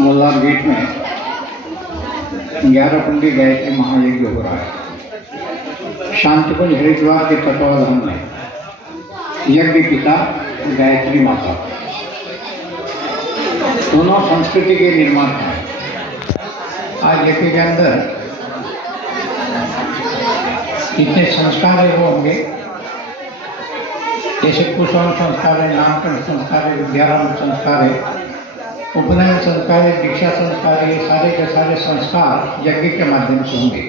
मुल्लार gate में 11 कुंडी गायत्री महायज्ञ हो रहा है। शांतिकुंज हरिद्वार के तत्वावधान में यज्ञ पिता गायत्री माता दोनों संस्कृति के निर्माण हैं। आज यज्ञ के अंदर कितने संस्कार है वो होंगे, जैसे कुशल संस्कार है, नामकरण संस्कार है, विद्यारंभ संस्कार है, उपनयन संस्कार है, दीक्षा संस्कार है, ये सारे के सारे संस्कार यज्ञ के माध्यम से होंगे।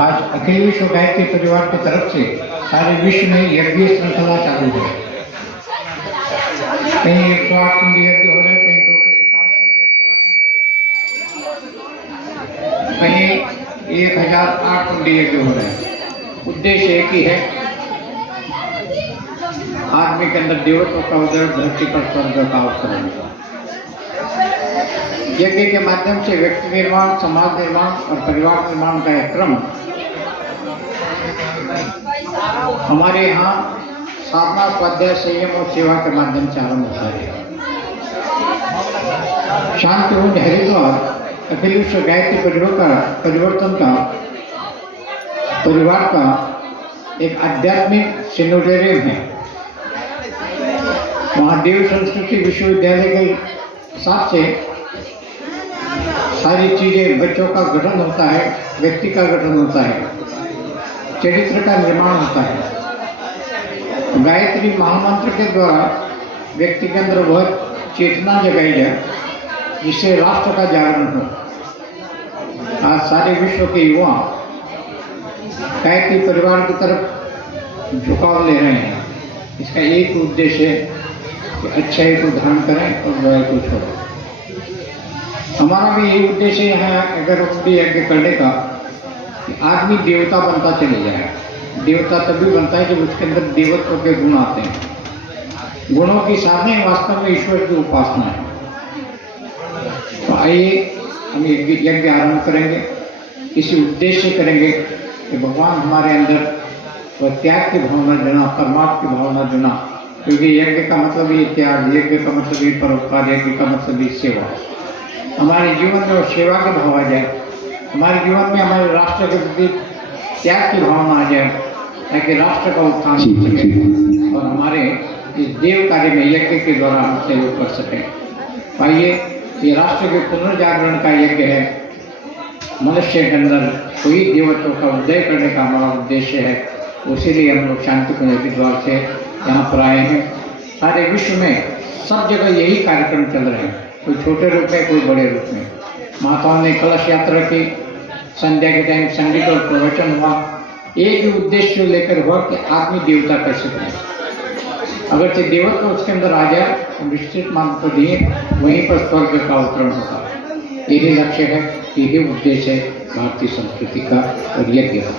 आज अखिल विश्व गायत्री परिवार की तरफ से सारे विश्व में यज्ञ श्रृंखला चालू है। कहीं 108 कुंडी यज्ञ हो रहे हैं, कहीं 251 कुंडी यज्ञ हो रहे हैं, कहीं 1008 कुंडी यज्ञ हो रहे हैं। उद्देश्य एक ही है, आदमी के अंदर देवत्व का उदय, धरती पर स्वर्ग का अवतरण। यज्ञ के माध्यम से व्यक्ति निर्माण, समाज निर्माण और परिवार निर्माण का एक क्रम हमारे यहाँ साधना, स्वाध्याय, संयम और सेवा के माध्यम से आरंभ होता है। शांतिकुंज हरिद्वार अखिल विश्व गायत्री परिवार का एक आध्यात्मिक सिनोटेरियम है। वहाँ देव संस्कृति विश्वविद्यालय के साथ से सारी चीज़ें, बच्चों का गठन होता है, व्यक्ति का गठन होता है, चरित्र का निर्माण होता है। गायत्री महामंत्र के द्वारा व्यक्ति के अंदर वह चेतना जगाई जाए जिससे राष्ट्र का जागरण हो। आज सारे विश्व के युवा गायत्री परिवार की तरफ झुकाव ले रहे हैं। इसका एक उद्देश्य है कि अच्छाई को धारण करें और बुराई को छोड़ें। हमारा भी यही उद्देश्य है अगर कुंडी यज्ञ करने का कि आदमी देवता बनता चले जाए। देवता तभी बनता है जब उसके अंदर देवत्व के गुण आते हैं। गुणों की साधना वास्तव में ईश्वर की उपासना है। तो आइए हम यज्ञ आरंभ करेंगे, इसी उद्देश्य करेंगे कि भगवान हमारे अंदर वह त्याग की भावना देना, परमात्मा की भावना देना। क्योंकि यज्ञ का मतलब ये त्याग, यज्ञ का मतलब ये परोपकार, यज्ञ का मतलब ये सेवा। हमारे जीवन में वो सेवा के भाव आ जाए, हमारे जीवन में हमारे राष्ट्र के प्रति त्याग की भावना आ जाए, ताकि राष्ट्र का उत्थान हो सके और हमारे इस देव कार्य में यज्ञ के द्वारा हम सहयोग कर सकें। आइए, ये राष्ट्र के पुनर्जागरण का यज्ञ है। मनुष्य के अंदर कोई देवत्व का उदय करने का हमारा उद्देश्य है। उसीलिए हम लोग शांतिकुंज हरिद्वार से यहाँ पर आए हैं। सारे विश्व में सब जगह यही कार्यक्रम चल रहे हैं, कोई छोटे रूप में, कोई बड़े रूप में। माताओं ने कलश यात्रा की, संध्या के टाइम संगीत और प्रवचन हुआ। एक ही उद्देश्य लेकर हुआ कि आदमी देवता कैसे बने। अगर से देवत्व उसके अंदर आ जाए तो निश्चित मान को दिए वहीं पर स्वर्ग का अवतरण होगा। यही लक्ष्य है, यही उद्देश्य है भारतीय संस्कृति का और यज्ञ का।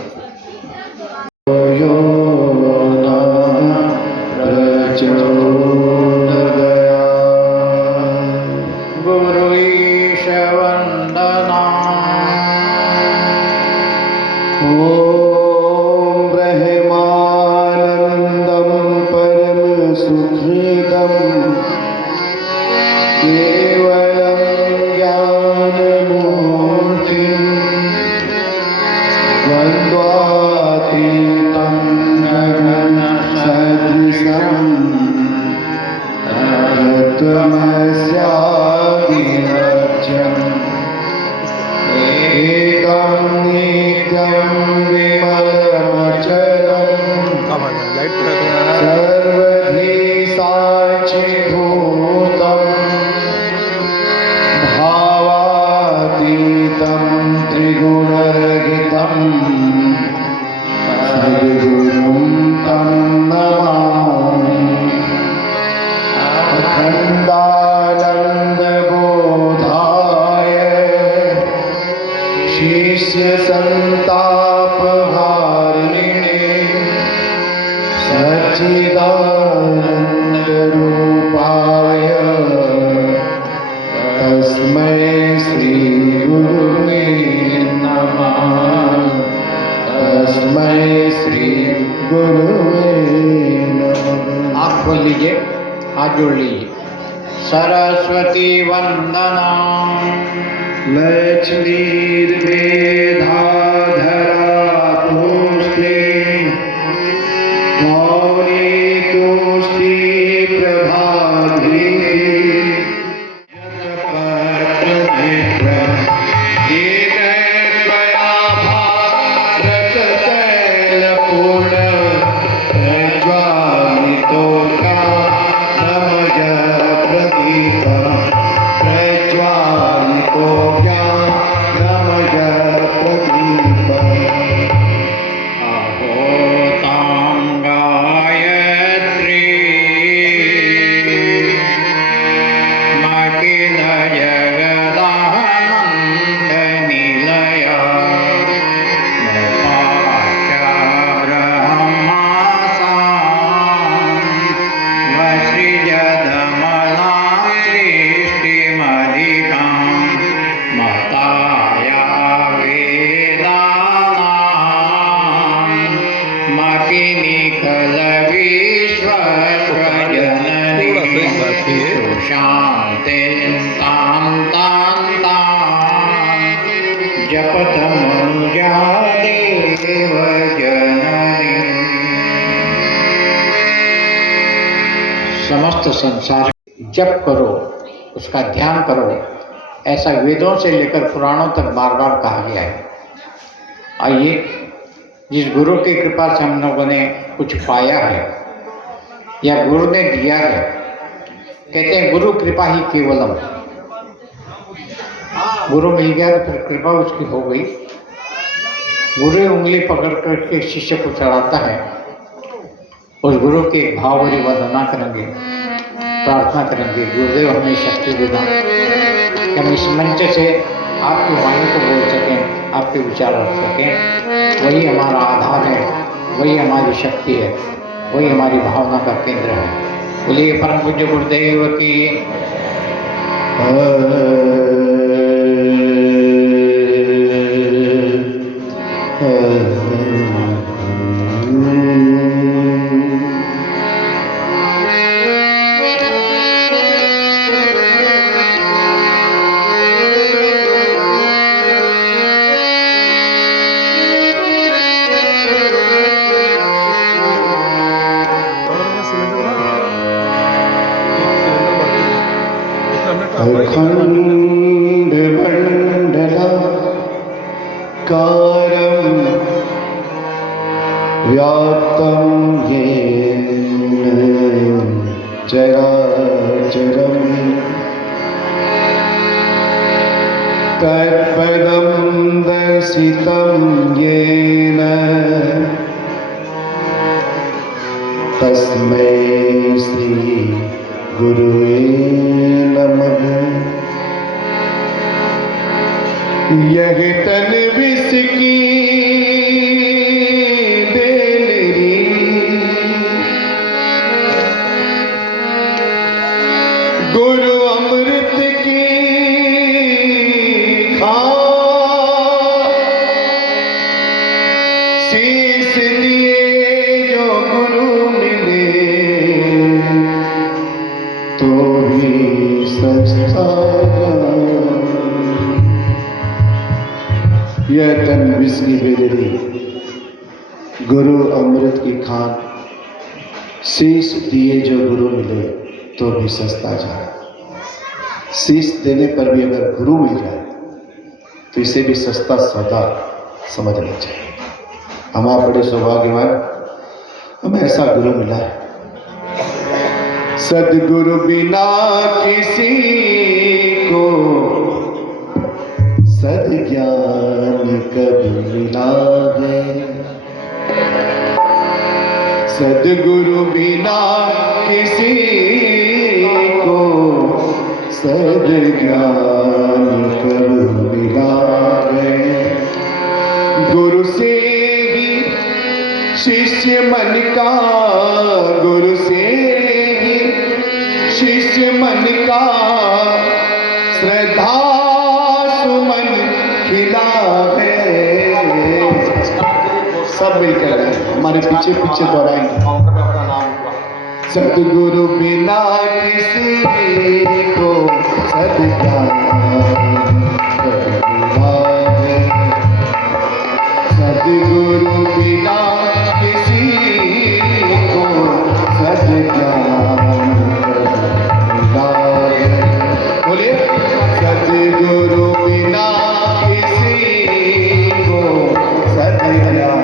हाथ जोड़ लीजिए। सरस्वती सरस्वती वंदना लक्ष्मीर्मेधाधरा तुष्टे गौरी तुष्टि प्रभाधे जगत्पत्रनेत्र येन त्वया भारत तैलपूर्ण प्रज्वालितो ज्ञानमय प्रदीप प्रज्वालितो ज्ञानमय प्रदीप अहोतां गायत्री मखिल जगदानन्दनिलया वसृजदमलां सृष्टिमधिकां मताया वेदानां मकिनिखलविश्वजननी सुशान्तिं तां तां तां जपत मनुजा देव जननी। समस्त संसार जप करो, उसका ध्यान करो, ऐसा वेदों से लेकर पुराणों तक बार बार कहा गया है। आइए, जिस गुरु की कृपा से हम लोगों ने कुछ पाया है या गुरु ने दिया है, कहते हैं गुरु कृपा ही केवलम। गुरु मिल गया तो फिर कृपा उसकी हो गई। गुरु उंगली पकड़ करके शिष्य को चढ़ाता है, उस गुरु के भाव भरी वंदना करेंगे, प्रार्थना करेंगे, गुरुदेव हमें शक्ति देना कि हम इस मंच से आपकी वाणी को बोल सकें, आपके विचार रख सकें। वही हमारा आधार है, वही हमारी शक्ति है, वही हमारी भावना का केंद्र है। बोलिए परम पूज्य गुरुदेव की। अखंड मंडलाकारं व्याप्तं येन चराचरं तत्पदं दर्शितं येन तस्मै श्री गुरुवे नमः। यह तन विसकी बेलरी गुरु अमृत की शीश दिए जो गुरु मिले तो भी सस्ता। यह तन विस्की बेलरी गुरु अमृत की खान, शीश दिए जो गुरु मिले तो भी सस्ता जाए। शीश देने पर भी अगर गुरु मिल जाए तो इसे भी सस्ता सौदा समझना चाहिए। हम आप बड़े सौभाग्यवान, हमें ऐसा गुरु मिला है। सदगुरु बिना किसी को सद्ज्ञान कभी मिला है। सदगुरु बिना किसी को सद्ज्ञान कभी मिला है। गुरु से ही शिष्य मन का, गुरु से ही शिष्य मन का श्रद्धा सुमन खिला है। सब मिलकर हमारे पीछे पीछे दोहराएंगे। सतगुरु बिना किसी को सद्ज्ञान है। सतगुरु बिना किसी को सद्ज्ञान है। बोलिए, सतगुरु बिना किसी को सद्ज्ञान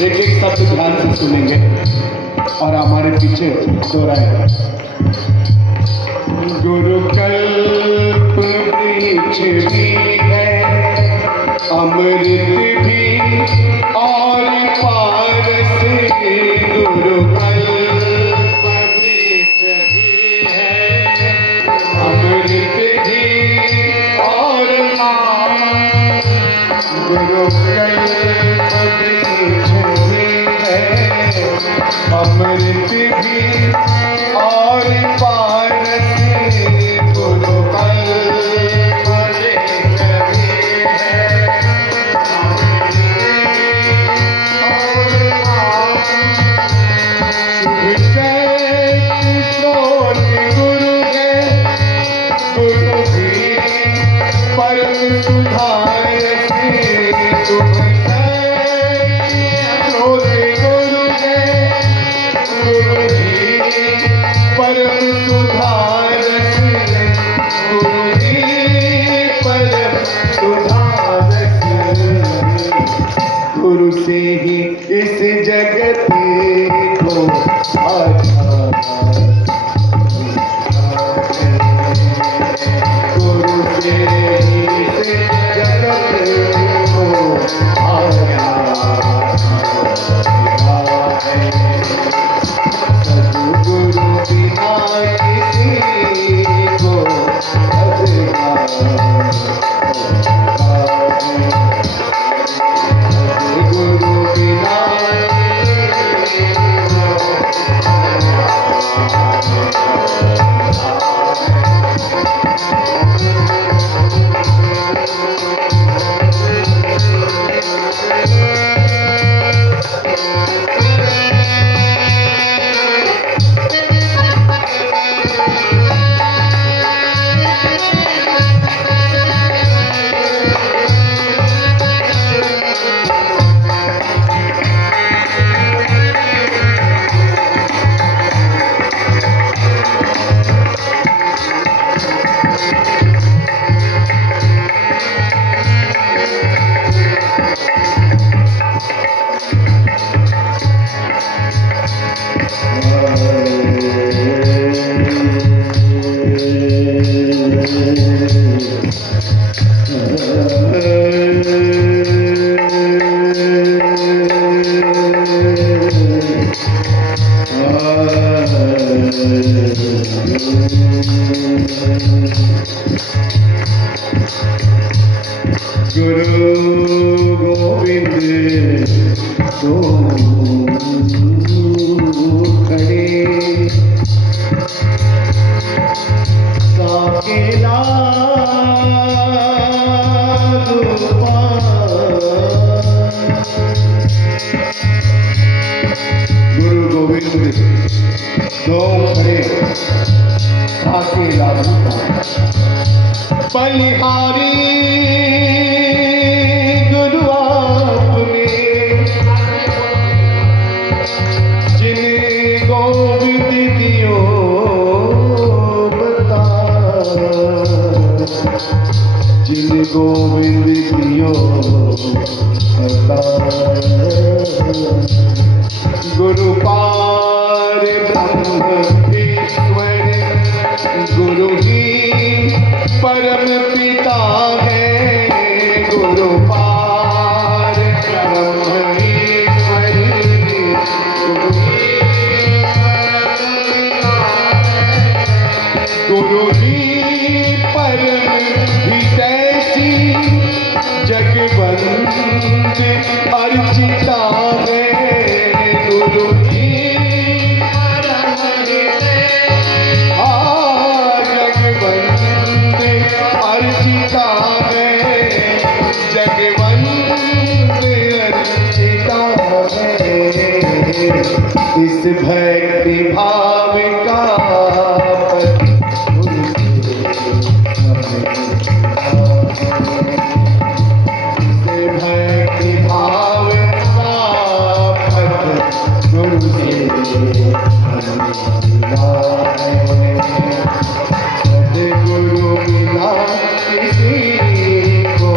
एक एक शब्द ध्यान से सुनेंगे और हमारे पीछे दोहराएगा। गुरु कल्प वृक्ष भी है, अमृत भी और पारस। गुरु कल्प वृक्ष भी है, अमृत भी और गुरु कल्प वृक्ष भी है, अमृत भी और पारस। गुरु कल्प वृक्ष भी है, और पारस। स्रोत गुरु है, गुरु भी परम सुधार से। स्रोत गुरु है, गुरु भी परम सुधार से। गुरु भी परम सुधार से। गुरु से ही इस जगत को गुरु से ही इस जगत को सतगुरु बिना किसी को सतगुरु बिना गुरु गोविंद अकेला गुरु गोविंद दो खड़े अकेला बलिहारी गुरु आपने जिन गोविंद दियो बता जिन गोविंद दियो बता गुरु पार ब्रह्म ईश्वर गुरु ही परम पिता है गुरु पार ब्रह्म ईश्वर गुरु ही परम हितैषी जगवंत अर्चिता है गुरु ही अर्चिता है जगवंत अर्चिता है इस भक्ति भाव का भक्ति भाव का गुरु से गुरु बिना किसी को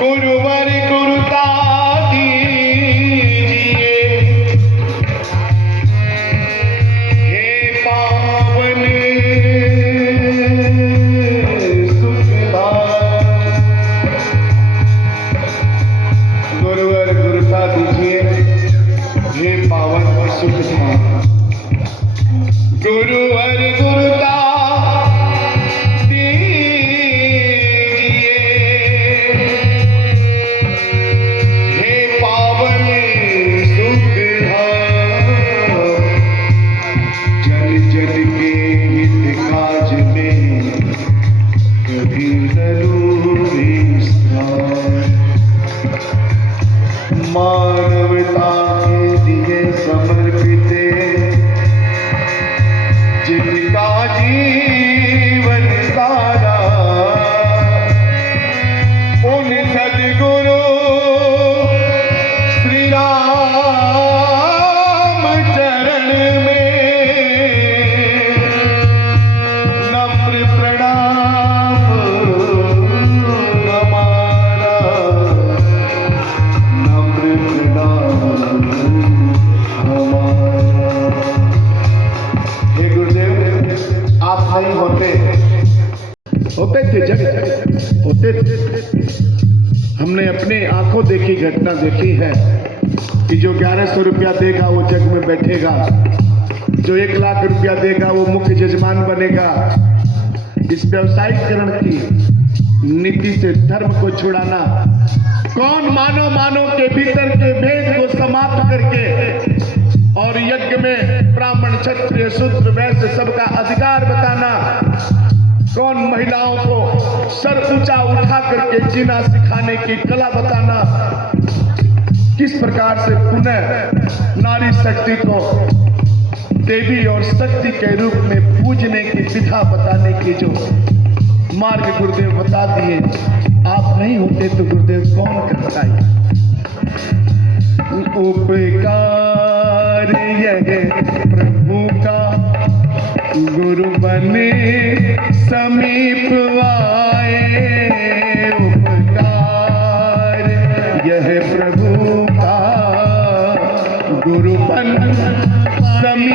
गुरुवर गुरुता दीजिए हे पावन सुखदान गुरुवर गुरुता दीजिए हे पावन सुखदान गुरुवर गुरुता मानवता के लिए समर्पित जिनका जीवन सारा उन सद्गुरु श्री राम चरण में नम्र प्रणाम हमारा नम्र प्रणाम हमारा। हे गुरुदेव आप नहीं होते थे जग होते थे। हमने अपने आंखों देखी घटना देखी है कि जो 1100 रुपया देगा वो जग में बैठेगा, जो 1 लाख रुपया देगा वो मुख्य जजमान बनेगा। इस व्यवसायीकरण की नीति से धर्म को छुड़ाना, कौन मानव के भीतर के भेद को समाप्त करके और यज्ञ में ब्राह्मण क्षत्रिय शूद्र वैश्य सबका अधिकार बताना, कौन महिलाओं को सर ऊंचा उठा करके जीना सिखाने की कला बताना, किस प्रकार से पुनः नारी शक्ति को देवी और शक्ति के रूप में पूजने की विधा बताने की जो मार्ग गुरुदेव बता दिए, आप नहीं होते तो गुरुदेव कौन करता है। उपकार यह प्रभु का गुरु बने समीप आए, उपकार यह प्रभु का गुरु बन समीप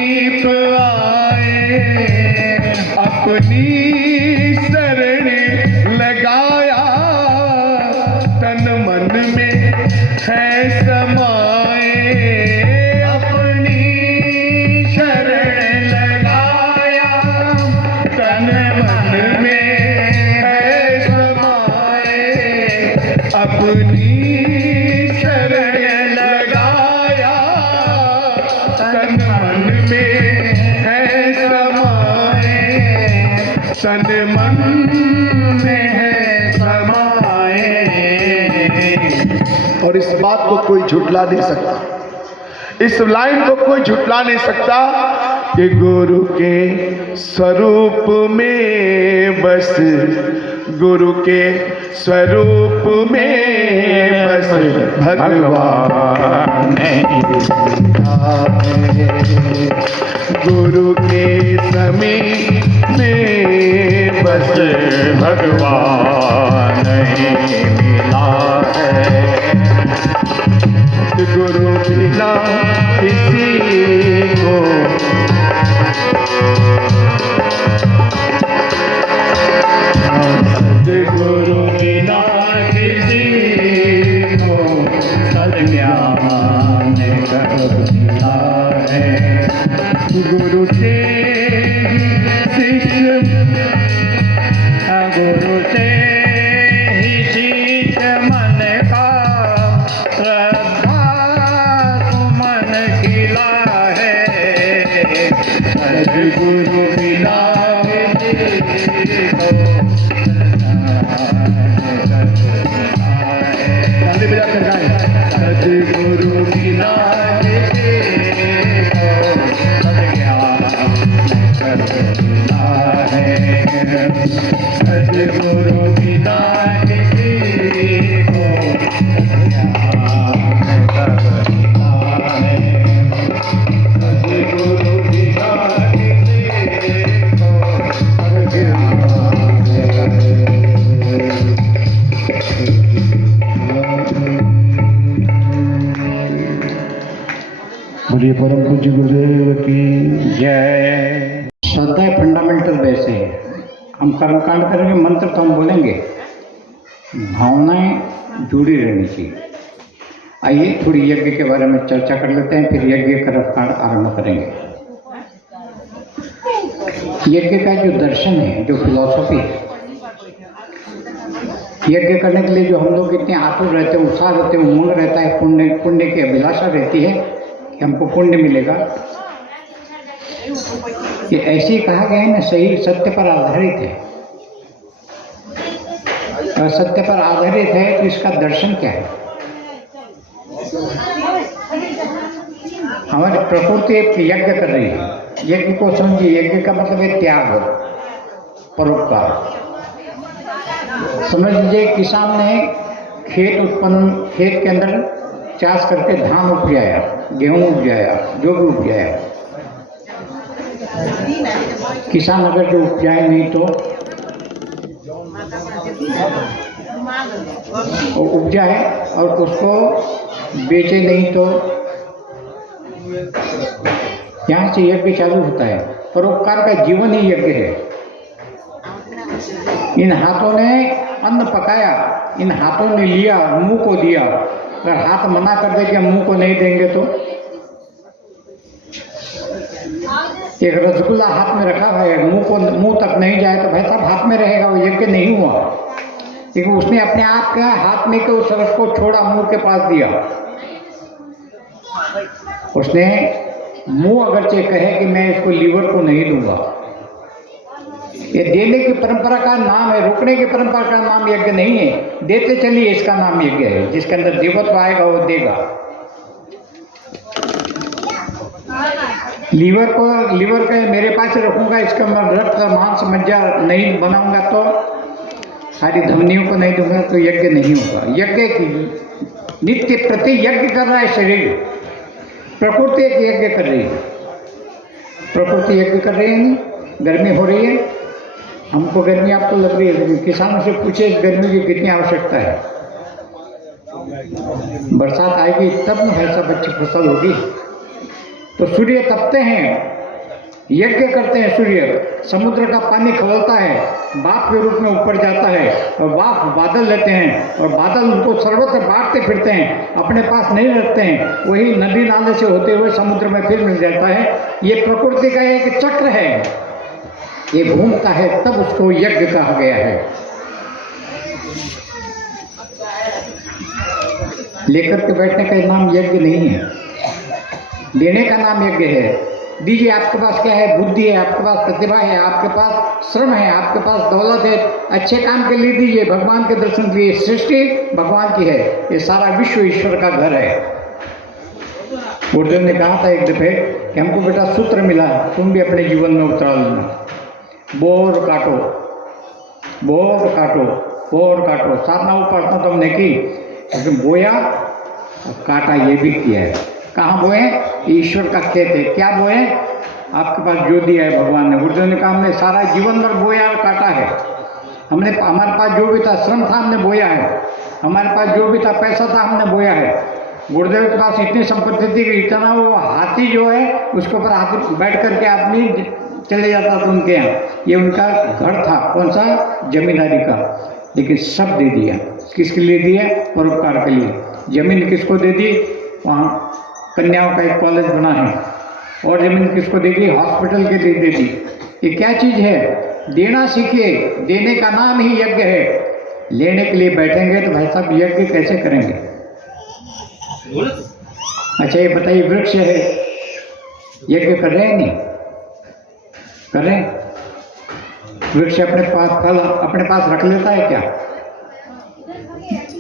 तन मन में है समाए, तन मन में है समाए। और इस बात को कोई झुठला नहीं सकता, इस लाइन को कोई झुठला नहीं सकता कि गुरु के स्वरूप में बस, गुरु के स्वरूप में बस भगवान है। गुरु के समीप में बस भगवान ही मिला है। गुरु बिना किसी को सद्गुरु बिना किसी को सद्ज्ञान करता है। गुरु से शिष्य, गुरु से ही शिष्य मन का श्रद्धा सुमन खिला है। सद्गुरु बिना सद्गुरु बिना सद्गुरु बिना बोलिए परम पूज्य गुरुदेव की जय। श्रद्धा फंडामेंटल बेस है। हम कर्मकांड करेंगे, मंत्र तो हम बोलेंगे, भावनाएं जुड़ी रहनी चाहिए। आइए थोड़ी यज्ञ के बारे में चर्चा कर लेते हैं, फिर यज्ञ कर्मकांड आरंभ करेंगे। यज्ञ का जो दर्शन है, जो फिलॉसफी है, यज्ञ करने के लिए जो हम लोग इतने आतुर रहते हैं, उत्साह रहते हैं, उमंग रहता है, पुण्य की अभिलाषा रहती है कि हमको पुण्य मिलेगा, ये ऐसे ही कहा गया है ना, सही सत्य पर आधारित है। और सत्य पर आधारित है तो इसका दर्शन क्या है? हमारी प्रकृति एक यज्ञ कर रही है। यज्ञ को समझिए, यज्ञ का मतलब है त्याग, परोपकार। समझ लीजिए किसान ने खेत के अंदर चाष करके धान उपजाया, गेहूं उपजाया, जो भी उपजाया। किसान अगर जो उपजाए नहीं तो उपजाए और उसको बेचे नहीं तो यहाँ से यज्ञ चालू होता है। परोपकार का जीवन ही यज्ञ है। इन हाथों ने अन्न पकाया, इन हाथों ने लिया, मुंह को दिया। अगर हाथ मना कर दे कि मुंह को नहीं देंगे तो एक रसगुल्ला हाथ में रखा है, मुंह तक नहीं जाए तो भाई साहब हाथ में रहेगा, वो यज्ञ नहीं हुआ। लेकिन उसने अपने आप का हाथ में के उस रस को छोड़ा, मुंह के पास दिया। उसने मुंह अगरचे कहे कि मैं इसको लीवर को नहीं दूंगा। ये देने की परंपरा का नाम है, रुकने की परंपरा का नाम यज्ञ नहीं है। देते चलिए, इसका नाम यज्ञ है। जिसके अंदर देवत्व आएगा वो देगा। लीवर का मेरे पास रखूंगा, इसका मैं रक्त मांस मज्जा नहीं बनाऊंगा तो सारी धमनियों को नहीं दूंगा तो यज्ञ नहीं होगा। यज्ञ की नित्य प्रति यज्ञ कर रहा है शरीर। प्रकृति एक यज्ञ कर रही है। प्रकृति यज्ञ कर रही है। नहीं, गर्मी हो रही है, हमको गर्मी आपको लग रही है। किसानों से पूछे गर्मी की कितनी आवश्यकता है। बरसात आएगी तब न ऐसा बच्ची फसल होगी। तो सूर्य तपते हैं, यज्ञ करते हैं। सूर्य समुद्र का पानी खवलता है, भाप के रूप में ऊपर जाता है और भाप बादल लेते हैं और बादल उनको सर्वत्र बांटते फिरते हैं, अपने पास नहीं रखते हैं। वही नदी नाले से होते हुए समुद्र में फिर मिल जाता है। ये प्रकृति का एक चक्र है, ये घूमता है, तब उसको यज्ञ कहा गया है। लेकर के बैठने का नाम यज्ञ नहीं है। देने का नाम यज्ञ है। दीजिए, आपके पास क्या है? बुद्धि है, आपके पास प्रतिभा है, आपके पास श्रम है, आपके पास दौलत है, अच्छे काम के लिए दीजिए, भगवान के दर्शन के लिए। सृष्टि भगवान की है, ये सारा विश्व ईश्वर का घर है। गुरुदेव ने कहा था एक दफे कि हमको बेटा सूत्र मिला, तुम भी अपने जीवन में उतरा लेना। बोर काटो, बोर काटो, बोर काटो। साधना उपासना तो हमने की, लेकिन बोया काटा ये भी किया है। कहाँ बोए? ईश्वर का खेत है। क्या बोए? आपके पास जो दिया है भगवान ने। गुरुदेव ने कहा हमने सारा जीवन भर बोया और काटा है। हमने, हमारे पास जो भी था श्रम था, हमने बोया है। हमारे पास जो भी था पैसा था, हमने बोया है। गुरुदेव के पास इतनी संपत्ति थी कि इतना, वो हाथी जो है उसके ऊपर हाथी बैठ करके आदमी चले जाता था उनके यहाँ। ये उनका घर था, कौन सा? जमींदारी का। लेकिन सब दे दिया। किसके लिए दिया? परोपकार के लिए। जमीन किसको दे दी? वहाँ कन्याओं का एक कॉलेज बना है। और जमीन किसको दे दी? हॉस्पिटल के लिए दे दी। ये क्या चीज़ है? देना सीखिए। देने का नाम ही यज्ञ है। लेने के लिए बैठेंगे तो भाई साहब यज्ञ कैसे करेंगे? अच्छा ये बताइए, वृक्ष है, यज्ञ कर रहे हैं? नहीं कर रहे हैं? वृक्ष अपने पास फल अपने पास रख लेता है क्या?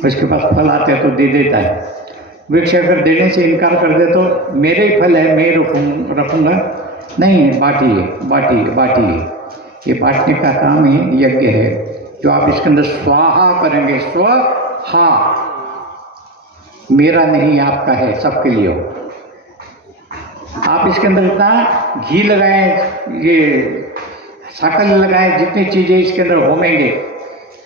उसके पास फल आते हैं तो दे देता है। वृक्ष अगर देने से इनकार कर दे तो मेरे ही फल है, मैं रखूँगा नहीं, बांटिए बांटिए बांटिए। ये बांटने का काम ही यज्ञ है, जो आप इसके अंदर स्वाहा करेंगे। स्वाहा, मेरा नहीं आपका है, सबके लिए हो। आप इसके अंदर इतना घी लगाएं, ये शकल लगाएं, जितनी चीज़ें इसके अंदर होमेंगे,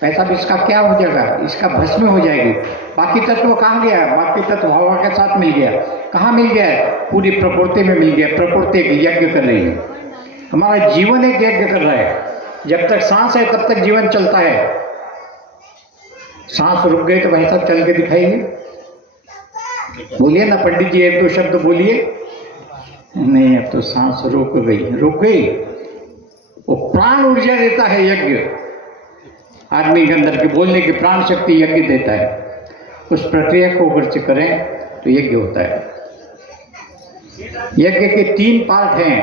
पैसा भी इसका क्या हो जाएगा? इसका भस्म हो जाएगी। बाकी तत्व कहाँ गया? बाकी तत्व हवा के साथ मिल गया। कहाँ मिल गया? पूरी प्रकृति में मिल गया। प्रकृति एक यज्ञ कर रही है। हमारा जीवन एक यज्ञ कर रहा है। जब तक सांस है तब तक जीवन चलता है। सांस रुक गई तो भाई साहब चल के दिखाइए, बोलिए ना पंडित जी, एक दो शब्द बोलिए। नहीं, अब तो सांस रुक गई, रुक गई। वो प्राण ऊर्जा देता है यज्ञ। आदमी के अंदर की बोलने की प्राण शक्ति यज्ञ देता है। उस प्रक्रिया को अगर से करें तो यज्ञ होता है। यज्ञ के 3 पार्ट हैं,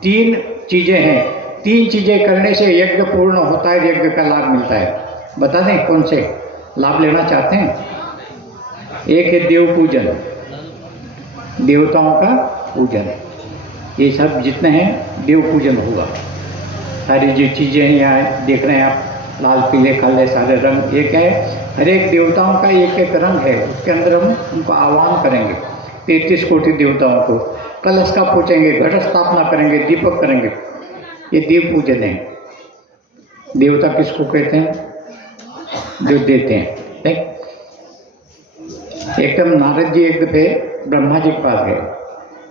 3 चीजें हैं। 3 चीजें करने से यज्ञ पूर्ण होता है, यज्ञ का लाभ मिलता है। बता दें कौन से लाभ लेना चाहते हैं? एक है देव पूजन, देवताओं का पूजन। ये सब जितने हैं देव पूजन होगा। सारी जो चीज़ें हैं यहाँ देख रहे हैं आप, लाल पीले काले सारे रंग, एक है हर एक देवताओं का एक एक रंग है। उसके अंदर हम उनको आह्वान करेंगे, 33 कोटि देवताओं को। कलश का पूछेंगे, घट स्थापना करेंगे, दीपक करेंगे। ये देव पूजन है। देवता किसको कहते हैं? जो देते हैं। देख, एकदम नारद जी एक दफे ब्रह्मा जी के पास गए।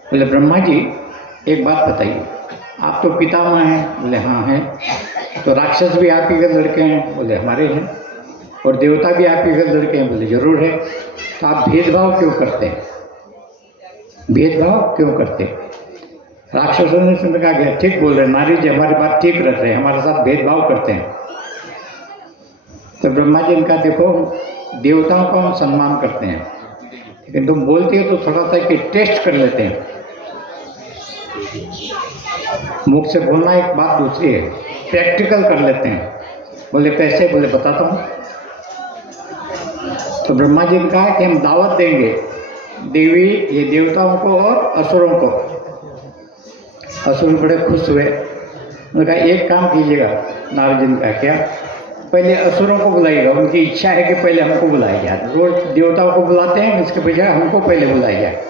बोले ब्रह्मा जी एक बात बताइए, आप तो पितामह हैं? बोले हाँ हैं। तो राक्षस भी आप ही के लड़के हैं? बोले हमारे हैं। और देवता भी आप ही के लड़के हैं? बोले जरूर है। तो आप भेदभाव क्यों करते हैं? भेदभाव क्यों करते हैं? राक्षसों ने सुन कहा गया, ठीक बोल रहे नारी जी, हमारी बात ठीक रख रहे हैं, हमारे साथ भेदभाव करते हैं। तो ब्रह्मा जी ने कहा देखो, देवताओं का हम सम्मान करते हैं, लेकिन तुम बोलते हो तो थोड़ा सा कि टेस्ट कर लेते हैं। मुख से बोलना एक बात दूसरी है, प्रैक्टिकल कर लेते हैं। बोले कैसे? बोले बताता हूँ। तो ब्रह्मा जी ने कहा कि हम दावत देंगे देवी, ये देवताओं को और असुरों को। असुर बड़े खुश हुए। उन्होंने कहा एक काम कीजिएगा। नारद जी ने कहा क्या? पहले असुरों को बुलाइएगा, उनकी इच्छा है कि पहले हमको बुलाया जाए। रोज देवताओं को बुलाते हैं, इसके बजाय हमको पहले बुलाया जाए।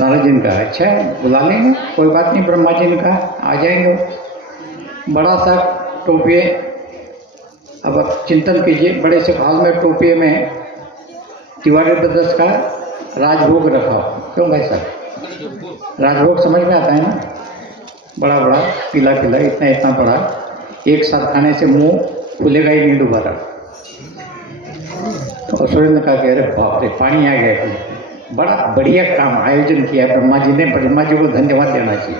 नारद जी ने कहा अच्छा है, बुला लेंगे, कोई बात नहीं। ब्रह्मा जी ने कहा आ जाएंगे। बड़ा सा टोपिए, अब आप चिंतन कीजिए, बड़े से हॉल में टोपिए में तिवारी ब्रदर्स का राजभोग रखा। क्यों भाई साहब? राजभोग समझ में आता है ना? बड़ा बड़ा पीला पीला, इतना इतना बड़ा, एक साथ खाने से मुंह खुलेगा ही नहीं दोबारा। तो असुर ने कहा कि अरे बाप रे, पानी आ गया। बड़ा बढ़िया काम आयोजन किया ब्रह्मा जी ने। ब्रह्मा जी को धन्यवाद देना चाहिए।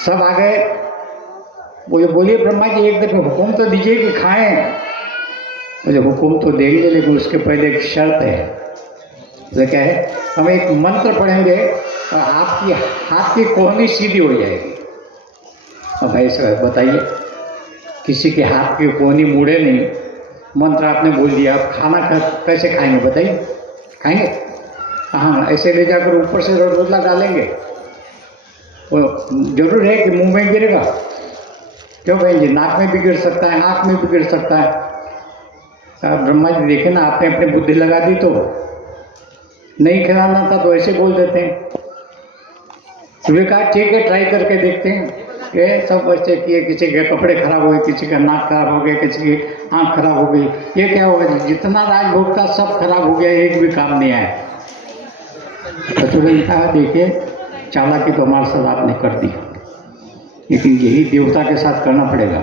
सब आ गए। बोले बोलिए ब्रह्मा जी, एक दफे हुक्म तो दीजिए कि खाएं। बोले हुक्म तो देंगे, लेकिन उसके पहले एक शर्त है। तो क्या है, हम एक मंत्र पढ़ेंगे और आपकी हाथ की कोहनी सीधी हो जाएगी। अब भाई साहब बताइए, किसी के हाथ की कोहनी मुड़े नहीं, मंत्र आपने बोल दिया, आप खाना कैसे खाएंगे बताइए? खाएंगे? हाँ, ऐसे ले जाकर ऊपर से रसगुल्ला डालेंगे तो जरूर है कि मुंह में गिरेगा? क्यों भाई जी, नाक में भी गिर सकता है, आँख में भी गिर सकता है। आप ब्रह्मा जी देखे ना, आपने अपनी बुद्धि लगा दी तो नहीं खिलाना था तो ऐसे बोल देते हैं। तुमने कहा ठीक है, ट्राई करके देखते हैं। ये सब बच्चे किए, किसी के कपड़े खराब हो गए, किसी का नाक खराब हो गया, किसी की आँख खराब हो गई। ये क्या होगा, जितना राजभोग था सब खराब हो गया, एक भी काम नहीं आया। तो तुमने कहा देखिए, चालाकी तो हमारे साथ आपने कर दी, लेकिन यही देवता के साथ करना पड़ेगा।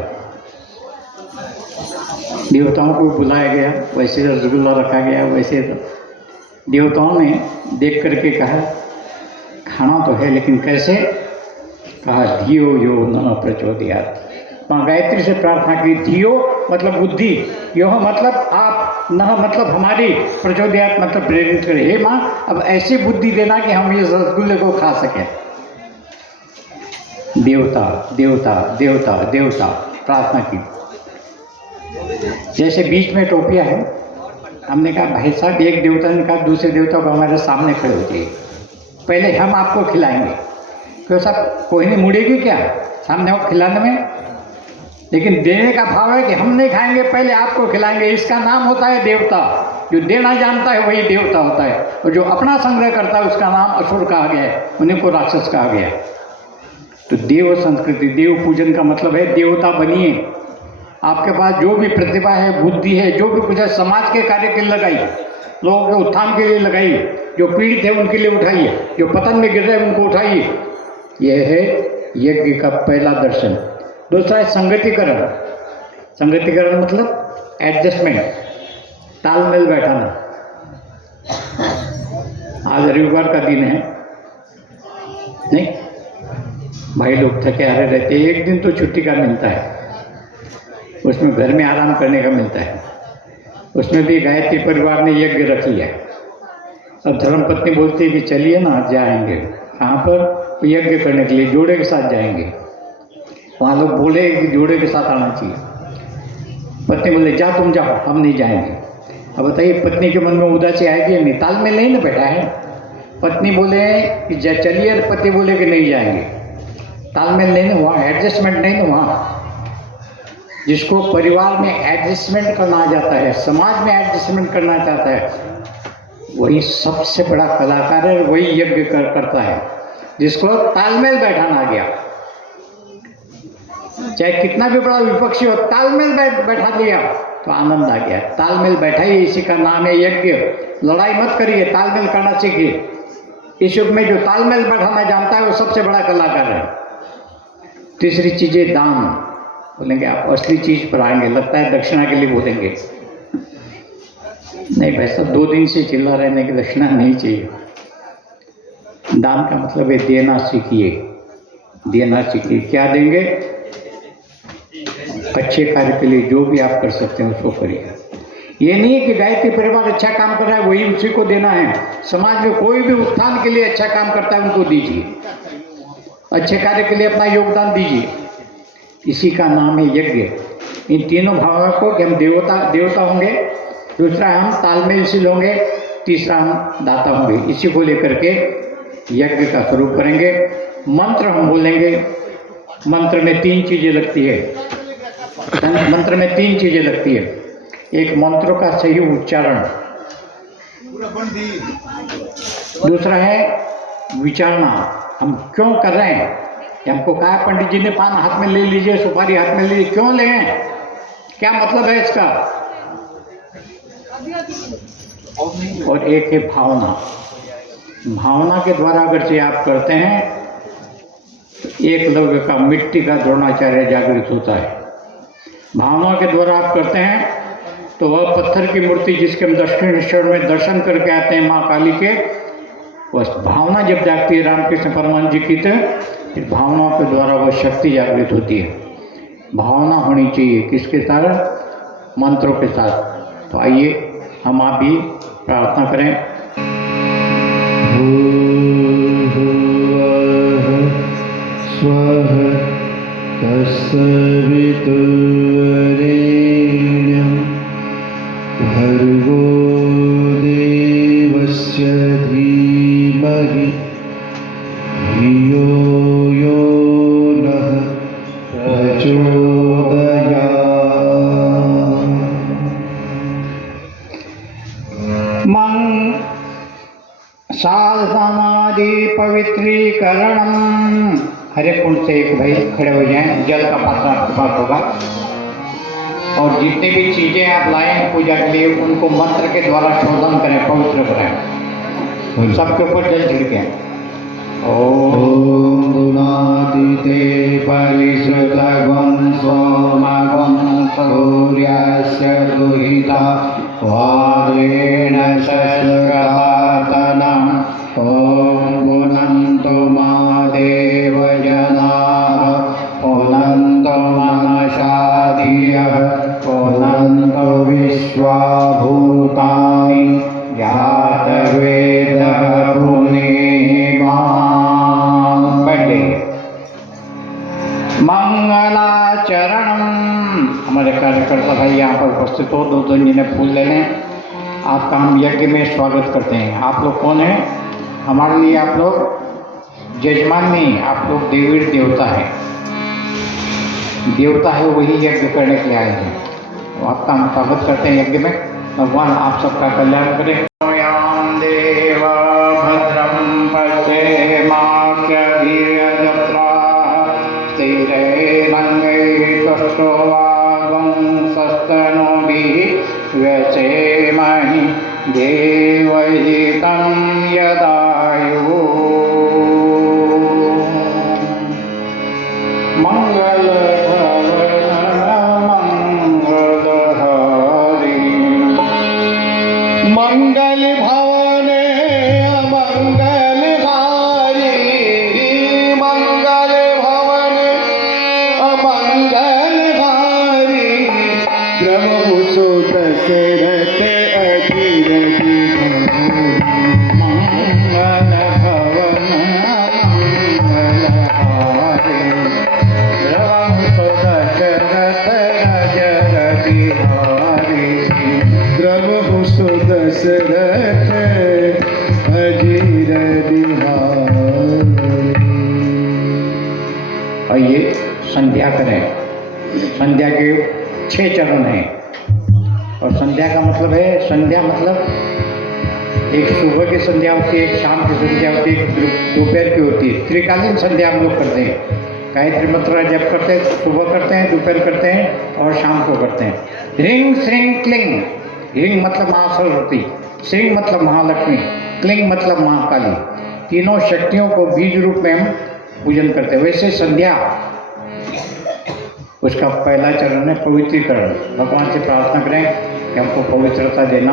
देवताओं को बुलाया गया, वैसे रसगुल्ला रखा गया, वैसे देवताओं ने देख करके कहा खाना तो है लेकिन कैसे? कहा धियो यो न प्रचोदयात्। गायत्री से प्रार्थना की, धियो मतलब बुद्धि, यो मतलब आप, न मतलब हमारी, प्रचोदयात् मतलब प्रेरित करे। हे माँ, अब ऐसी बुद्धि देना कि हम इस रसगुल्ले को खा सकें। देवता देवता देवता देवता प्रार्थना की। जैसे बीच में टोपिया है, हमने कहा भाई साहब, एक देवता ने कहा दूसरे देवता को हमारे सामने खड़े हो जाइए, पहले हम आपको खिलाएंगे। क्यों साहब, कोई नहीं मुड़ेगी क्या सामने हो खिलाने में? लेकिन देने का भाव है कि हम नहीं खाएंगे, पहले आपको खिलाएंगे। इसका नाम होता है देवता। जो देना जानता है वही देवता होता है, और जो अपना संग्रह करता है उसका नाम असुर कहा गया है, उन्हीं को राक्षस कहा गया है। तो देव संस्कृति, देव पूजन का मतलब है देवता बनिए। आपके पास जो भी प्रतिभा है, बुद्धि है, जो भी कुछ है, समाज के कार्य के लिए लगाइए, लोगों के उत्थान के लिए लगाइए, जो पीड़ित है उनके लिए उठाइए, जो पतन में गिर रहे हैं उनको उठाइए। यह है यज्ञ का पहला दर्शन। दूसरा है संगतिकरण। संगतिकरण मतलब एडजस्टमेंट, तालमेल बैठाना। आज रविवार का दिन है, नहीं भाई लोग थके हारे रहते, एक दिन तो छुट्टी का मिलता है, उसमें घर में आराम करने का मिलता है। उसमें भी गायत्री परिवार ने यज्ञ रख लिया। अब धर्मपत्नी बोलती है कि चलिए ना जाएंगे, कहाँ पर? यज्ञ करने के लिए, जोड़े के साथ जाएंगे। वहाँ लोग बोले कि जोड़े के साथ आना चाहिए। पत्नी बोले जा तुम जाओ, हम नहीं जाएंगे। अब बताइए, पत्नी के मन में उदासी आएगी नहीं? तालमेल नहीं ना बैठा है। पत्नी बोले कि चलिए, पति बोले कि नहीं जाएंगे, तालमेल नहीं ना हुआ, एडजस्टमेंट नहीं ना हुआ। जिसको परिवार में एडजस्टमेंट करना आ जाता है, समाज में एडजस्टमेंट करना चाहता है, वही सबसे बड़ा कलाकार है, वही यज्ञ करता है। जिसको तालमेल बैठाना आ गया, चाहे कितना भी बड़ा विपक्षी हो, तालमेल बैठा दिया तो आनंद आ गया। तालमेल बैठाइए, इसी का नाम है यज्ञ। लड़ाई मत करिए, तालमेल करना सीखिए। इस युग में जो तालमेल बैठाना जानता है वो सबसे बड़ा कलाकार है। तीसरी चीज है दान। बोलेंगे आप असली चीज पर आएंगे, लगता है दक्षिणा के लिए बोलेंगे। नहीं भाई साहब, 2 दिन से चिल्ला रहने की दक्षिणा नहीं चाहिए। दान का मतलब है देना सीखिए, देना सीखिए। क्या देंगे? अच्छे कार्य के लिए जो भी आप कर सकते हैं उसको करिए। ये नहीं है कि गायत्री परिवार अच्छा काम कर रहा है वही उसी को देना है। समाज में कोई भी उत्थान के लिए अच्छा काम करता है उनको दीजिए, अच्छे कार्य के लिए अपना योगदान दीजिए। इसी का नाम है यज्ञ। इन तीनों भावों को कि हम देवता होंगे, दूसरा हम तालमेलशील होंगे, तीसरा हम दाता होंगे, इसी को लेकर के यज्ञ का स्वरूप करेंगे। मंत्र हम बोलेंगे। मंत्र में 3 चीजें लगती है। मंत्र में 3 चीजें लगती है। एक, मंत्रों का सही उच्चारण, दूसरा है विचारना, हम क्यों कर रहे हैं। हमको कहा पंडित जी ने पान हाथ में ले लीजिए, सुपारी हाथ में लीजिए, क्यों लें, क्या मतलब है इसका। और एक है भावना। भावना के द्वारा अगर से आप करते हैं तो एकलव्य का मिट्टी का द्रोणाचार्य जागृत होता है। भावना के द्वारा आप करते हैं तो वह पत्थर की मूर्ति जिसके हम दक्षिणेश्वर में दर्शन करके आते हैं माँ काली के, बस भावना जब जागती है रामकृष्ण परमहंस जी की, तो फिर भावनाओं के द्वारा वह शक्ति जागृत होती है। भावना होनी चाहिए किसके साथ? मंत्रों के साथ। तो आइए हम आप भी प्रार्थना करें। भूर्भुवः स्वः तत्सवितुर्वरेण्यं भर्गो देवस्य धीमहि धियो यो नः प्रचोदयात्। साधनादि पवित्रीकरणम। हर एक कुंड से एक भाई खड़े हो जाएं, जल का पात्र आपके पास होगा और जितनी भी चीजें आप लाएं पूजा के लिए उनको मंत्र के द्वारा शोधन करें, पवित्र करें, सबके ऊपर जल छिड़कें। ओम गुणादिते परिश्रुतगं सोमगं सूर्यस्य दुहिता वारेण शस्त्रघातनम्। ओम गुणन्तु मा देवजनाः पुनन्तु मनसा धियः पुनन्तु विश्वा भूतानि जातवेदः पुण्यमान्। मंगलाचरणम। हमारे कार्यकर्ता भाई यहाँ पर उपस्थित हो, दो जिन्हें फूल ले लें। आपका हम यज्ञ में स्वागत करते हैं। आप लोग कौन हैं? हमारे लिए आप लोग जजमान नहीं, आप लोग देवी देवता हैं। देवता है वही यज्ञ करने के लिए आए हैं। तो आपका हम स्वागत करते हैं यज्ञ में। भगवान आप सबका कल्याण करें। देव भद्रम पश्येमाख्यवीर्यजत्रा स्थिरैरङ्गैस्तुष्ट्वागं सस्तनूभिः व्यसेमहि देवहितं यदायुः। मंगल भवने अमंगल हारी, मंगल भवने अमंगल हारी। ब्रह्मसु दशरथ अधीर मंगल भवन अमंगल हारी। ब्रह्मसु दशरथ अजर बिहारी। ब्रह्मसु दशरथ अजीर बिहारी। आइए संध्या करें। संध्या के 6 चरण हैं और संध्या का मतलब है, संध्या मतलब एक सुबह की संध्या होती है, एक शाम की संध्या होती है, एक दोपहर की होती है। त्रिकालीन संध्या हम लोग करते हैं। गायत्री मंत्र जप करते हैं, सुबह करते हैं, दोपहर करते हैं और शाम को करते हैं। ह्रीं श्रीं क्लीं। ह्रीं मतलब माँ सरस्वती, श्रीं मतलब महालक्ष्मी, क्लीं मतलब महाकाली। तीनों शक्तियों को बीज रूप में हम पूजन करते हैं। वैसे संध्या उसका पहला चरण है पवित्रीकरण। भगवान से प्रार्थना करें कि हमको पवित्रता देना।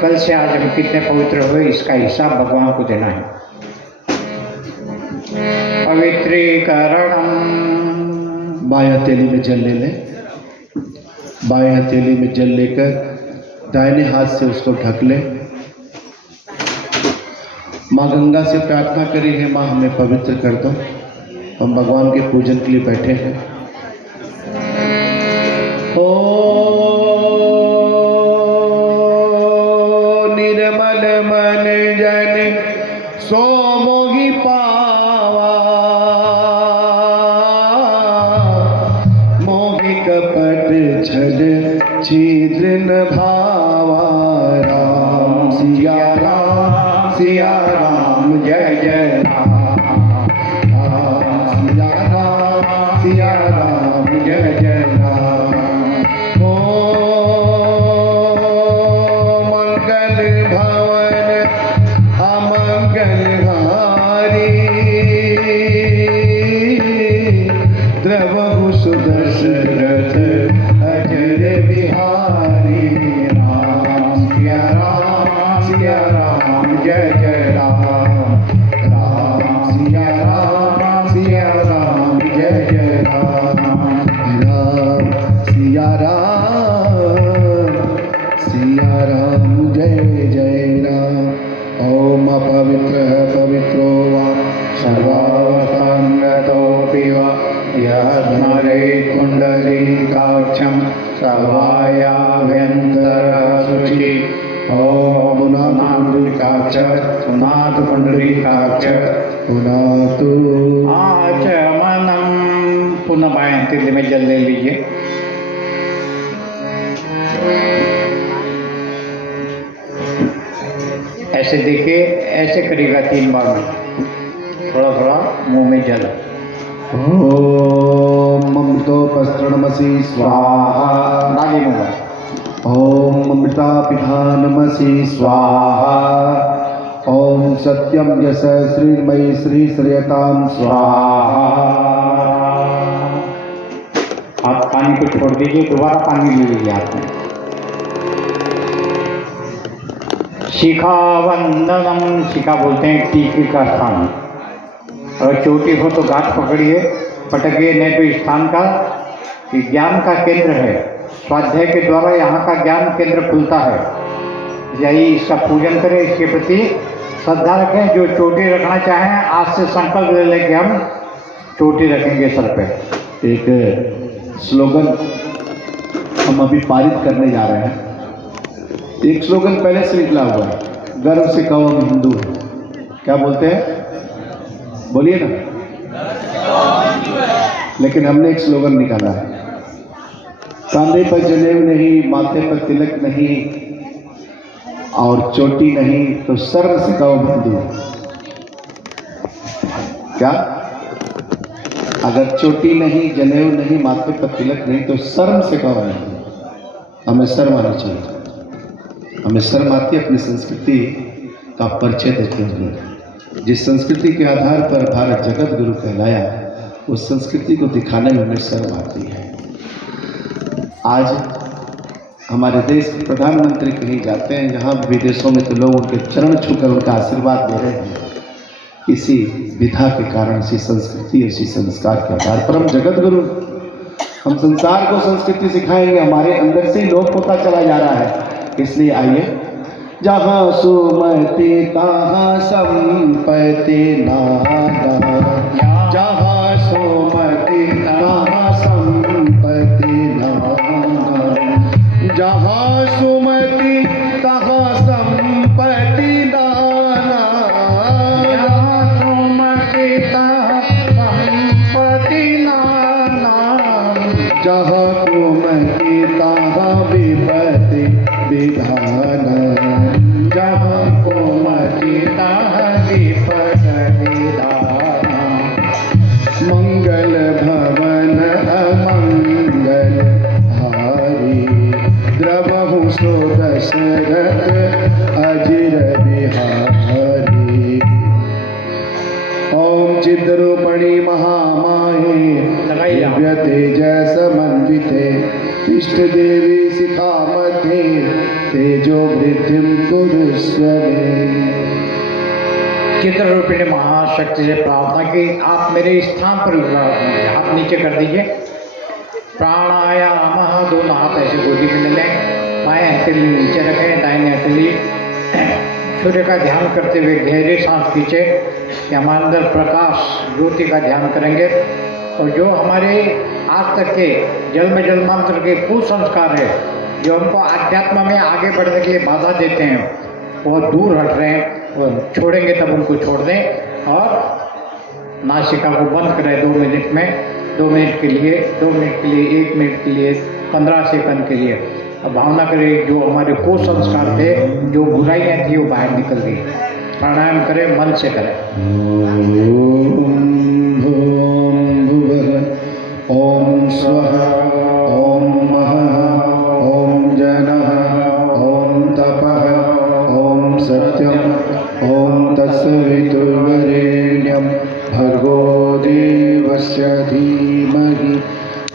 कल से आज हम कितने पवित्र हुए इसका हिसाब भगवान को देना है। पवित्रीकरणम। बाएं हथेली में जल ले लें। बाएं हथेली में जल लेकर दाहिने हाथ से उसको ढक लें। माँ गंगा से प्रार्थना करी है, माँ हमें पवित्र कर दो। हम भगवान के पूजन के लिए बैठे हैं। ओ निर्मल मन जन सो मोहि पावा, मोहि कपट छल छिद्र न भावा। राम सिया राम जय जय राम। सिया राम जय जय राम। ओ मंगल भवन अमंगल हारी। द्रवहु सुदशरथ अजर बिहारी। राम सिया राम जय जय राम। राम सिया राम जय जय राम। राम सिया राम जय जय राम। ओम पवित्र सवायाभ्यंतर शुचि ओम पुनातुंडरीकाक्ष पुनातुंडरीकाक्ष पुनातु आचमनम। पुनः बाएं तिल्ली में जल ले लीजिए। ऐसे देखिए, ऐसे करेगा 3 बार में, थोड़ा थोड़ा मुंह में जल। ओम ममृतोपस्त्रणमसि स्वाहा। नाली में ओम अमृतापिधानमसि स्वाहा। ओम सत्यम यश श्रीमयी श्री श्रेयताम स्वाहा। आप पानी को छोड़ दीजिए, दोबारा पानी ले लीजिए हाथ में। शिखा वंदनम। शिखा बोलते हैं टीके का स्थान। अगर चोटी हो तो गांठ पकड़िए, पटकिए, नहीं तो स्थान का ज्ञान का केंद्र है। स्वाध्याय के द्वारा यहाँ का ज्ञान केंद्र खुलता है। यही इसका पूजन करें, इसके प्रति श्रद्धा रखें। जो चोटी रखना चाहें आज से संकल्प ले लें कि हम चोटी रखेंगे सर पे। एक स्लोगन हम अभी पारित करने जा रहे हैं। एक स्लोगन पहले से निकला हुआ है, गर्व से कहो हम हिंदू हैं। क्या बोलते हैं? बोलिए ना। लेकिन हमने एक स्लोगन निकाला है, कांधे पर जनेऊ नहीं, माथे पर तिलक नहीं और चोटी नहीं तो सर्व से कहो हिंदू। क्या? अगर चोटी नहीं, जनेऊ नहीं, माथे पर तिलक नहीं तो शर्म से कहो नहीं। हमें शर्म आनी चाहिए। हमें शर्म आती है अपनी संस्कृति का परिचय देते हुए। जिस संस्कृति के आधार पर भारत जगत गुरु कहलाया, उस संस्कृति को दिखाने में हमें शर्म आती है। आज हमारे देश के प्रधानमंत्री कहीं जाते हैं, जहाँ विदेशों में तो लोग उनके चरण छूकर उनका आशीर्वाद दे रहे हैं। इसी विधा के कारण, इसी संस्कृति, इसी संस्कार के आधार पर हम जगत गुरु, हम संसार को संस्कृति सिखाएंगे। हमारे अंदर से ही लोप होता चला जा रहा है। इसलिए आइए, जहाँ सुमति तहाँ संपत्ति नाना, जहाँ सुमति तहाँ संपत्ति नाना, जहाँ सुमति तहाँ संपत्ति नाना, जहाँ सुमति तहाँ संपत्ति नाना, जहाँ कुमति तहाँ विपत्ति विधान, जहाँ कुमति तहाँ विपत्ति विधान। मंगल भवन अमंगल हारी, द्रवहु सो दशरथ अजिर बिहारी। ओम चिद्रूपणी महामाये दिव्य तेज समन्विते, इष्ट देवी शिखा मध्ये तेजो वृद्धिं कुरुस्व मे। चित्र रूपिणी महाशक्ति से प्रार्थना की आप मेरे स्थान पर हाथ नीचे कर दीजिए। प्राणायाम, दोनों हाथ ऐसे गोदी में ले लें, बाएं हथेली नीचे रखें, दाहिने हथेली सूर्य का ध्यान करते हुए गहरे सांस खींचे कि हमारे अंदर प्रकाश ज्योति का ध्यान करेंगे। और जो हमारे आज तक के जन्म जन्मांतर के कुसंस्कार है, जो हमको अध्यात्म में आगे बढ़ने के लिए बाधा देते हैं, वो दूर हट रहे हैं। वो छोड़ेंगे तब उनको छोड़ दें और नासिका को बंद करें 2 मिनट में, 2 मिनट के लिए, 2 मिनट के लिए, 1 मिनट के लिए, 15 सेकंड के लिए। अब भावना करें जो हमारे कुसंस्कार थे, जो बुराइयाँ थी, वो बाहर निकल गई। प्राणायाम करें, मन से करें। ओम स्वः, ओम महः, ओम जनः, ओम तपः, ओम सत्यम, ओम तत्सवितुर्वरेण्यं भर्गो देवस्य धीमहि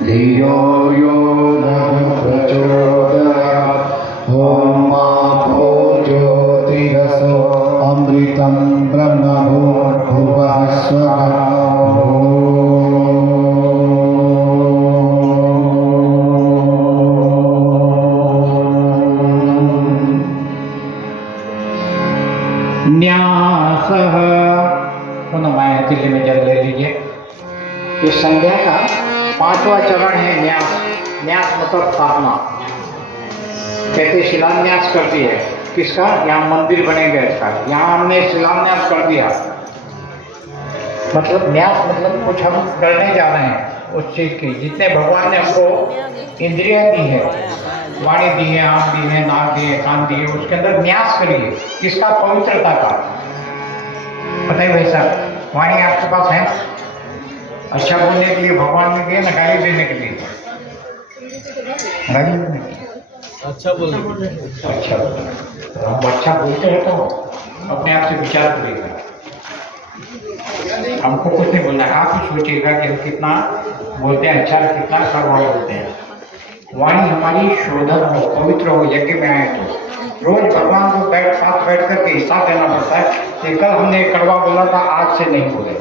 धियो यो नः प्रचोदयात्। ओम आपो ज्योतिरसो अमृतं ब्रह्मभो भुवः स्वः। न्यासः, पुनः बाएं हथेली में जल ले लीजिए। ये संध्या का 5वां चरण है न्यास। न्यास मतलब स्थापना, कहते शिलान्यास करती है किसका, यहाँ मंदिर बनेगा इसका, यहाँ हमने शिलान्यास कर दिया। मतलब न्यास मतलब कुछ हम करने जा रहे हैं उस चीज़ की, जितने भगवान ने हमको इंद्रियां दी है, वाणी दी है, आँख दी है, नाक दी है, कान दी है, उसके अंदर न्यास करिए किसका, पवित्रता का। बताइए भाई साहब, वाणी आपके पास है अच्छा बोलने के लिए, भगवान ने दिए ना गाली देने के लिए, गाली देने के लिए, अच्छा बोलने के लिए, अच्छा हम अच्छा बोलते हैं तो अपने आप से विचार करिएगा, हमको कुछ नहीं बोलना है, आप ही सोचिएगा कि हम कितना बोलते हैं अच्छा, कितना कड़वा बोलते हैं। वाणी हमारी शोधन हो, पवित्र हो, यज्ञ में आए तो रोज भगवान को साथ बैठ करके हिसाब देना पड़ता है कि कल हमने कड़वा बोला था, आज से नहीं बोले।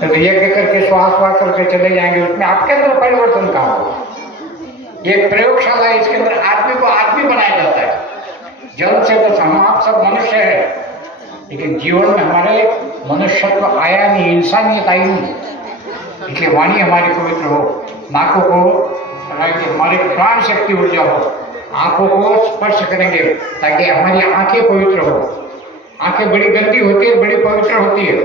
तो यज्ञ करके स्वास्थ्य करके चले जाएंगे, उसमें आपके अंदर परिवर्तन कहाँ होगा। ये प्रयोगशाला है, इसके अंदर आदमी को आदमी बनाया जाता है। जन्म से तो हम आप सब मनुष्य है, लेकिन जीवन में हमारे मनुष्यत्व आया नहीं, इंसानियत आई नहीं। इसलिए वाणी हमारी पवित्र हो, नाकों को हमारे प्राण शक्ति ऊर्जा हो, आंखों को स्पर्श करेंगे ताकि हमारी आंखें पवित्र हो। आंखें बड़ी गंदी होती है, बड़ी पवित्र होती है,